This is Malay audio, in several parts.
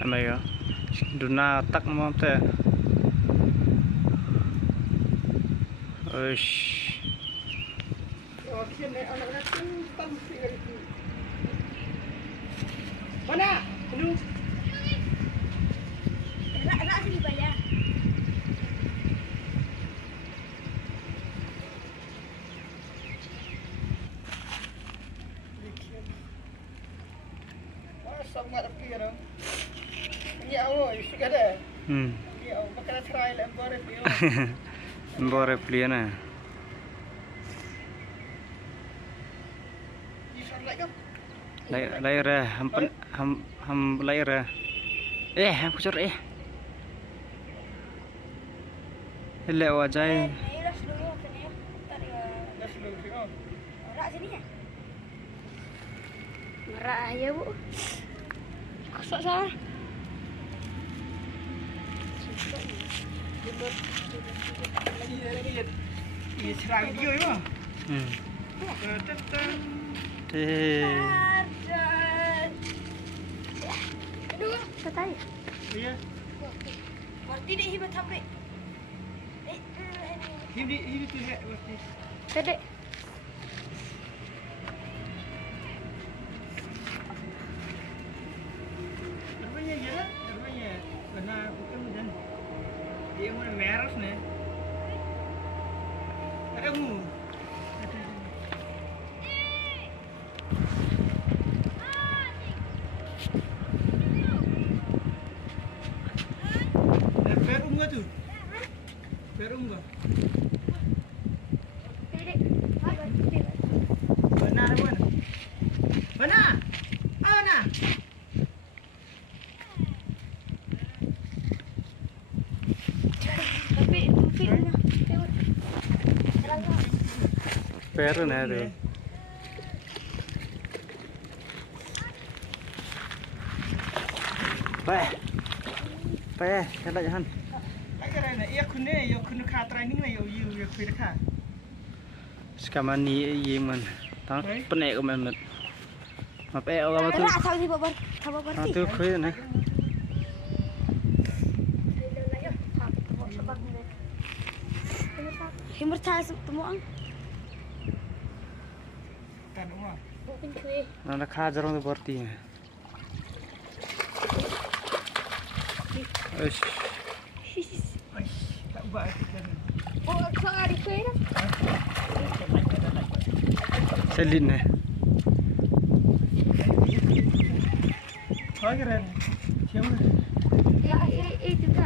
Amai ya. Duna tak mau teh. Uish. Mana? Lu. Nak sini bayar. Sangat api orang. Ini awak, sudah ada. Ini awak makan serai lembor itu. Lembor pilihan ah. Layer ham layer ham kucur hele wajai Nak sini ya. Merah ya bu. Kosok salah. Ini serai dia ya. Aduh, katanya. Iya. Berarti dia hibat sampai. Ini tu hek berarti. Sedek. Rupanya ya, rupanya. Benar bukan dan dia mana merah nih. Ada mu. Perum nggak tuh? Perum nggak? Benar mana? Benar? Mana? Tapi peru na tu. Kada jahan. Agak ada. Iya kunne, ya kunne kah training lah, ya kuih kah. Sekarang ni man. Tang penek ke man. Apa orang tu? nak tahu si babar. Tahu babar Tu kuih na. Himur tahu semua. Kan rumah. Bukan kuih. Nada kah jarang tu berarti. Uish. Tak baik kan. Oh, soal di kuih dah. Selin na. Kau keren. Siapa? Ya, juga.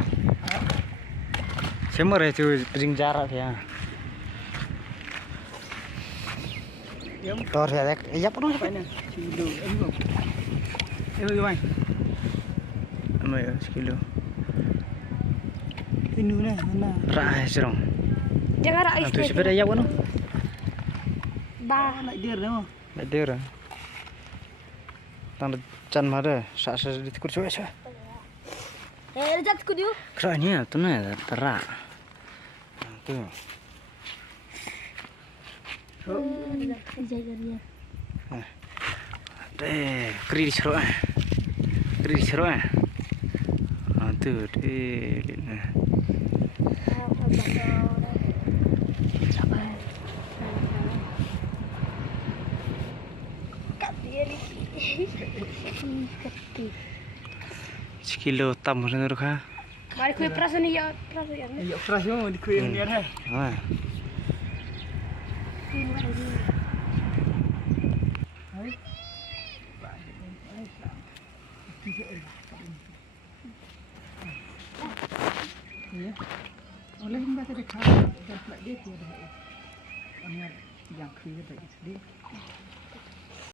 Semua tu ring jarak ya. Yang Tor ya, ya pun apa mana? Kilo, enggak. Gimana? Amai ya, sekilo. Ini mana? Rai serong. Jangan rak Tu sepeda ya pun. Bah. Nak dia dah. Betul. Tang chan mada, sa di kur cuy cuy. Rejat ku dia. Keranya tu na terak. Tu. Jaga. Deh, keri seru ah. Keri seru ah. Tu deh. Sekilo tam mana tu kah? Mari kuih perasaan ya, perasaan. Ya, fresh mau di kuih ni ada. Ah. Ya. Oleh hingga tadi kah dan plat dia tu ada. Angar yang kuih tadi sedih.